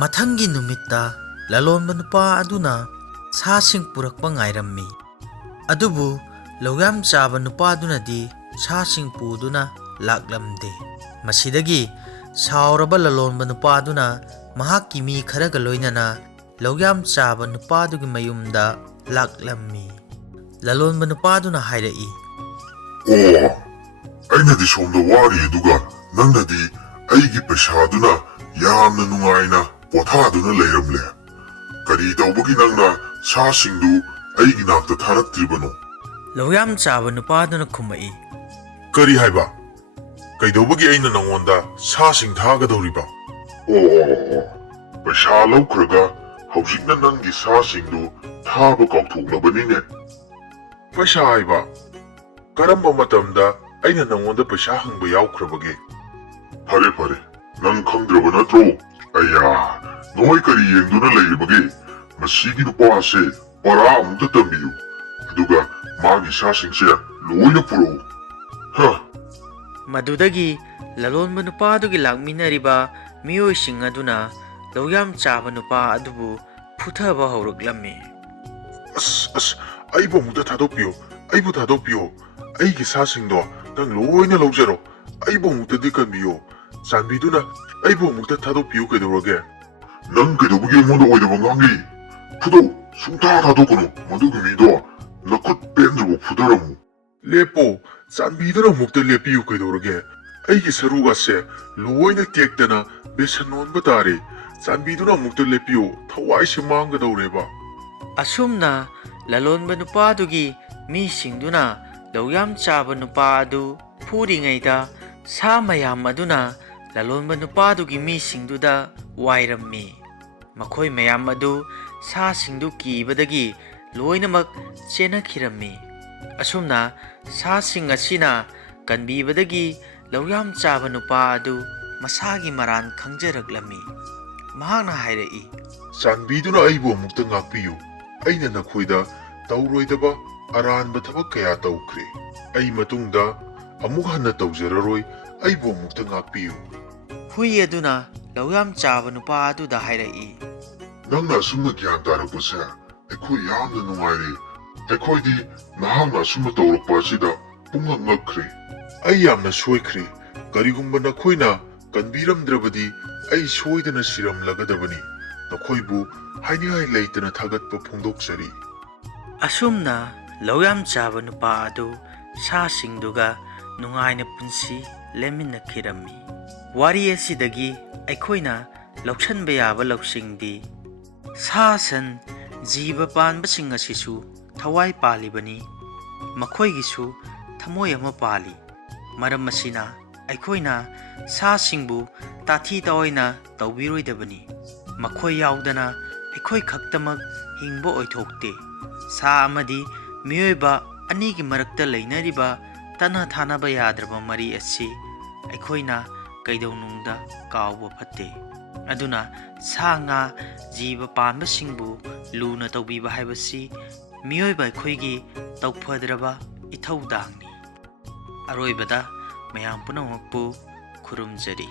ꯃꯊꯪꯒꯤ ꯅꯨꯃꯤꯠꯇ ꯂꯂꯣꯟꯕ ꯅꯨꯄꯥ ꯑꯗꯨꯅ ꯁꯥꯁꯤꯡ ꯄꯨꯔꯛꯄ ꯉꯥꯏꯔꯝꯃꯤ꯫ ꯑꯗꯨꯕꯨ ꯂꯧꯌꯥꯝ ꯆꯥꯕ ꯅꯨꯄꯥꯗꯨꯅꯗꯤ ꯁꯥꯁꯤꯡ ꯄꯨꯗꯨꯅ ꯂꯥꯛꯂꯝꯗꯦ꯫ ꯃꯁꯤꯗꯒꯤ ꯁꯥꯎꯔꯕ ꯂꯂꯣꯟꯕ ꯅꯨꯄꯥꯗꯨꯅ ꯃꯍꯥꯛꯀꯤ ꯃꯤ ꯈꯔꯒ ꯂꯣꯏꯅꯅ ꯂꯧꯌꯥꯝ ꯆꯥꯕ ꯅꯨꯄꯥꯗꯨꯒꯤ ꯃꯌꯨꯝꯗ ꯂꯥꯛꯂꯝꯃꯤ꯫ ꯂꯂꯣꯟꯕ ꯅꯨꯄꯥꯗꯨꯅ ꯍꯥꯏꯔꯛꯏ, ꯑꯣ, ꯑꯩꯅꯗꯤ ꯁꯣꯝꯗ ꯋꯥꯔꯤ ꯑꯗꯨꯒ ꯅꯪꯅꯗꯤ ꯑꯩꯒꯤ ꯄꯩꯁꯥꯗꯨꯅ ꯌꯥꯝꯅ ꯅꯨꯡꯉꯥꯏꯅ ꯄꯣꯊꯥꯗꯨꯅ ꯂꯩꯔꯝꯂꯦ꯫ ꯀꯔꯤ ꯇꯧꯕꯒꯤ ꯅꯪꯅ ꯁꯥꯁꯤꯡꯗꯨ ꯑꯩꯒꯤ ꯅꯥꯛꯇ ꯊꯥꯔꯛꯇ꯭ꯔꯤꯕꯅꯣ? ꯂꯧꯌꯥꯝ ꯆꯥꯕ ꯅꯨꯄꯥꯗꯨꯅ ꯈꯨꯝꯃꯛꯏ, ꯀꯔꯤ ꯍꯥꯏꯕ? ꯀꯩꯗꯧꯕꯒꯤ ꯑꯩꯅ ꯅꯪꯉꯣꯟꯗ ꯁꯥꯁꯤꯡ ꯊꯥꯒꯗꯧꯔꯤꯕ? ꯑꯣ, ꯄꯩꯁꯥ ꯂꯧꯈ꯭ꯔꯒ ꯍꯧꯖꯤꯛꯅ ꯅꯪꯒꯤ ꯁꯥꯁꯤꯡꯗꯨ ꯊꯥꯕ ꯀꯥꯎꯊꯣꯛꯂꯕꯅꯤꯅꯦ꯫ ꯄꯩꯁꯥ ꯍꯥꯏꯕ? ꯀꯔꯝꯕ ꯃꯇꯝꯗ ꯑꯩꯅ ꯅꯪꯉꯣꯟꯗ ꯄꯩꯁꯥ ꯍꯪꯕ ꯌꯥꯎꯈ꯭ꯔꯕꯒꯦ? ꯐꯔꯦ ꯐꯔꯦ, ꯅꯪ ꯈꯪꯗ꯭ꯔꯕ ꯅꯠꯇ꯭ꯔꯣ? ꯑꯌꯥ, ꯅꯣꯏ ꯀꯔꯤ ꯌꯦꯡꯗꯨꯅ ꯂꯩꯔꯤꯕꯒꯦ? ꯃꯁꯤꯒꯤ ꯅꯨꯄꯥꯁꯦ ꯄꯔꯥ ꯑꯃꯨꯛꯇ ꯇꯝꯕꯤꯌꯨ, ꯑꯗꯨꯒ ꯃꯥꯒꯤ ꯁꯥꯁꯤꯡꯁꯦ ꯂꯣꯏꯅ ꯄꯨꯔꯛꯎ꯫ ꯍ! ꯃꯗꯨꯗꯒꯤ ꯂꯂꯣꯟꯕ ꯅꯨꯄꯥꯗꯨꯒꯤ ꯂꯥꯛꯃꯤꯟꯅꯔꯤꯕ ꯃꯤꯑꯣꯏꯁꯤꯡ ꯑꯗꯨꯅ ꯂꯧꯌꯥꯝ ꯆꯥꯕ ꯅꯨꯄꯥ ꯑꯗꯨꯕꯨ ꯐꯨꯊꯕ ꯍꯧꯔꯛꯂꯝꯃꯤ꯫ ꯑꯁ, ꯑꯩꯕꯨ ꯑꯃꯨꯛꯇ ꯊꯥꯗꯣꯛꯄꯤꯌꯨ, ꯑꯩꯕꯨ ꯊꯥꯗꯣꯛꯄꯤꯌꯨ꯫ ꯑꯩꯒꯤ ꯁꯥꯁꯤꯡꯗꯣ ꯅꯪ ꯂꯣꯏꯅ ꯂꯧꯖꯔꯣ. ꯑꯩꯕꯨ ꯑꯃꯨꯛꯇꯗꯤ ꯀꯟꯕꯤꯌꯨ. ꯆꯥꯟꯕꯤꯗꯨꯅ ꯑꯩꯕꯨ ꯑꯃꯨꯛꯇ ꯊꯥꯗꯣꯛꯄꯤꯌꯨ ꯀꯩꯗꯧꯔꯒꯦ? ꯅꯪ ꯀꯩꯗꯧꯕꯒꯤ ꯑꯩꯉꯣꯟꯗ ꯑꯣꯏꯗꯕ ꯉꯥꯡꯉꯤ? ꯐꯨꯗꯧ, ꯁꯨꯡꯊꯥ ꯊꯥꯗꯣꯛꯀꯅꯨ. ꯃꯗꯨꯒꯤ ꯃꯤꯗꯣ ꯅꯈꯨꯠ ꯄꯦꯟꯗ꯭ꯔꯕ ꯐꯨꯗꯔꯝꯃꯨ꯫ ꯂꯦꯞꯄꯣ, ꯆꯥꯟꯕꯤꯗꯨꯅ ꯑꯃꯨꯛꯇ ꯂꯦꯞꯄꯤꯌꯨ ꯀꯩꯗꯧꯔꯒꯦ? ꯑꯩꯒꯤ ꯁꯔꯨꯒꯁꯦ ꯂꯣꯏꯅ ꯇꯦꯛꯇꯅ ꯕꯦꯁꯟ ꯑꯣꯟꯕ ꯇꯥꯔꯦ. ꯆꯥꯟꯕꯤꯗꯨꯅ ꯑꯃꯨꯛꯇ ꯂꯦꯞꯄꯤꯌꯨ, ꯊꯋꯥꯏꯁꯦ ꯃꯥꯡꯒꯗꯧꯔꯦꯕ꯫ ꯑꯁꯨꯝꯅ ꯂꯂꯣꯟꯕ ꯅꯨꯄꯥꯗꯨꯒꯤ ꯃꯤꯁꯤꯡꯗꯨꯅ ꯂꯧꯌꯥꯝ ꯆꯥꯕ ꯅꯨꯄꯥ ꯑꯗꯨ ꯐꯨꯔꯤꯉꯩꯗ ꯁꯥ ꯃꯌꯥꯝ ꯑꯗꯨꯅ ꯂꯂꯣꯟꯕ ꯅꯨꯄꯥꯗꯨꯒꯤ ꯃꯤꯁꯤꯡꯗꯨꯗ ꯋꯥꯏꯔꯝꯃꯤ꯫ ꯃꯈꯣꯏ ꯃꯌꯥꯝ ꯑꯗꯨ ꯁꯥꯁꯤꯡꯗꯨ ꯀꯤꯕꯗꯒꯤ ꯂꯣꯏꯅꯃꯛ ꯆꯦꯟꯅꯈꯤꯔꯝꯃꯤ꯫ ꯑꯁꯨꯝꯅ ꯁꯥꯁꯤꯡ ꯑꯁꯤꯅ ꯀꯟꯕꯤꯕꯗꯒꯤ ꯂꯧꯌꯥꯝ ꯆꯥꯕ ꯅꯨꯄꯥ ꯑꯗꯨ ꯃꯁꯥꯒꯤ ꯃꯔꯥꯟ ꯈꯪꯖꯔꯛꯂꯝꯃꯤ꯫ ꯃꯍꯥꯛꯅ ꯍꯥꯏꯔꯛꯏ, ꯆꯥꯟꯕꯤꯗꯨꯅ ꯑꯩꯕꯨ ꯑꯃꯨꯛꯇ ꯉꯥꯛꯄꯤꯌꯨ. ꯑꯩꯅ ꯅꯈꯣꯏꯗ ꯇꯧꯔꯣꯏꯗꯕ ꯑꯔꯥꯟꯕ ꯊꯕꯛ ꯀꯌꯥ ꯇꯧꯈ꯭ꯔꯦ. ꯑꯩ ꯃꯇꯨꯡꯗ ꯑꯃꯨꯛ ꯍꯟꯅ ꯇꯧꯖꯔꯔꯣꯏ. ꯑꯩꯕꯨ ꯑꯃꯨꯛꯇ ꯉꯥꯛꯄꯤꯌꯨ꯫ ꯍꯨꯏ ꯑꯗꯨꯅ ꯂꯧꯌꯥꯝ ꯆꯥꯕ ꯅꯨꯄꯥ ꯑꯗꯨꯗ ꯍꯥꯏꯔꯛꯏ, ꯅꯪꯅ ꯑꯁꯨꯝꯅ ꯒ꯭ꯌꯥꯟ ꯇꯥꯔꯛꯄꯁꯦ ꯑꯩꯈꯣꯏ ꯌꯥꯝꯅ ꯅꯨꯡꯉꯥꯏꯔꯦ꯫ ꯑꯩꯈꯣꯏꯗꯤ ꯅꯍꯥꯛꯅ ꯑꯁꯨꯝꯅ ꯇꯧꯔꯛꯄ ꯑꯁꯤꯗ ꯄꯨꯡꯉꯛ ꯉꯛꯈ꯭ꯔꯦ꯫ ꯑꯩ ꯌꯥꯝꯅ ꯁꯣꯏꯈ꯭ꯔꯦ꯫ ꯀꯔꯤꯒꯨꯝꯕ ꯅꯈꯣꯏꯅ ꯀꯟꯕꯤꯔꯝꯗ꯭ꯔꯕꯗꯤ ꯑꯩ ꯁꯣꯏꯗꯅ ꯁꯤꯔꯝꯂꯒꯗꯕꯅꯤ꯫ ꯅꯈꯣꯏꯕꯨ ꯍꯥꯏꯅꯤꯡꯉꯥꯏ ꯂꯩꯇꯅ ꯊꯥꯒꯠꯄ ꯐꯣꯡꯗꯣꯛꯆꯔꯤ꯫ ꯑꯁꯨꯝꯅ ꯂꯧꯌꯥꯝ ꯆꯥꯕ ꯅꯨꯄꯥ ꯑꯗꯨ ꯁꯥꯁꯤꯡꯗꯨꯒ ꯅꯨꯡꯉꯥꯏꯅ ꯄꯨꯟꯁꯤ ꯂꯦꯟꯃꯤꯟꯅꯈꯤꯔꯝꯃꯤ꯫ ꯋꯥꯔꯤ ꯑꯁꯤꯗꯒꯤ ꯑꯩꯈꯣꯏꯅ ꯂꯧꯁꯤꯟꯕ ꯌꯥꯕ ꯂꯧꯁꯤꯡꯗꯤ ꯁꯥ ꯁꯟ ꯖꯤꯕ ꯄꯥꯟꯕꯁꯤꯡ ꯑꯁꯤꯁꯨ ꯊꯋꯥꯏ ꯄꯥꯜꯂꯤꯕꯅꯤ, ꯃꯈꯣꯏꯒꯤꯁꯨ ꯊꯃꯣꯏ ꯑꯃ ꯄꯥꯜꯂꯤ꯫ ꯃꯔꯝ ꯑꯁꯤꯅ ꯑꯩꯈꯣꯏꯅ ꯁꯥꯁꯤꯡꯕꯨ ꯇꯥꯊꯤ ꯇꯥꯑꯣꯏꯅ ꯇꯧꯕꯤꯔꯣꯏꯗꯕꯅꯤ꯫ ꯃꯈꯣꯏ ꯌꯥꯎꯗꯅ ꯑꯩꯈꯣꯏ ꯈꯛꯇꯃꯛ ꯍꯤꯡꯕ ꯑꯣꯏꯊꯣꯛꯇꯦ꯫ ꯁꯥ ꯑꯃꯗꯤ ꯃꯤꯑꯣꯏꯕ ꯑꯅꯤꯒꯤ ꯃꯔꯛꯇ ꯂꯩꯅꯔꯤꯕ ꯇꯠꯅ ꯊꯥꯅꯕ ꯌꯥꯗ꯭ꯔꯕ ꯃꯔꯤ ꯑꯁꯤ ꯑꯩꯈꯣꯏꯅ ꯀꯩꯗꯧꯅꯨꯡꯗ ꯀꯥꯎꯕ ꯐꯠꯇꯦ꯫ ꯑꯗꯨꯅ ꯁꯥ ꯉꯥ ꯖꯤꯕ ꯄꯥꯟꯕꯁꯤꯡꯕꯨ ꯂꯨꯅ ꯇꯧꯕꯤꯕ ꯍꯥꯏꯕꯁꯤ ꯃꯤꯑꯣꯏꯕ ꯑꯩꯈꯣꯏꯒꯤ ꯇꯧꯐꯗ꯭ꯔꯕ ꯏꯊꯧꯗꯥꯡꯅꯤ꯫ ꯑꯔꯣꯏꯕꯗ ꯃꯌꯥꯝ ꯄꯨꯝꯅꯃꯛꯄꯨ ꯈꯨꯔꯨꯝꯖꯔꯤ꯫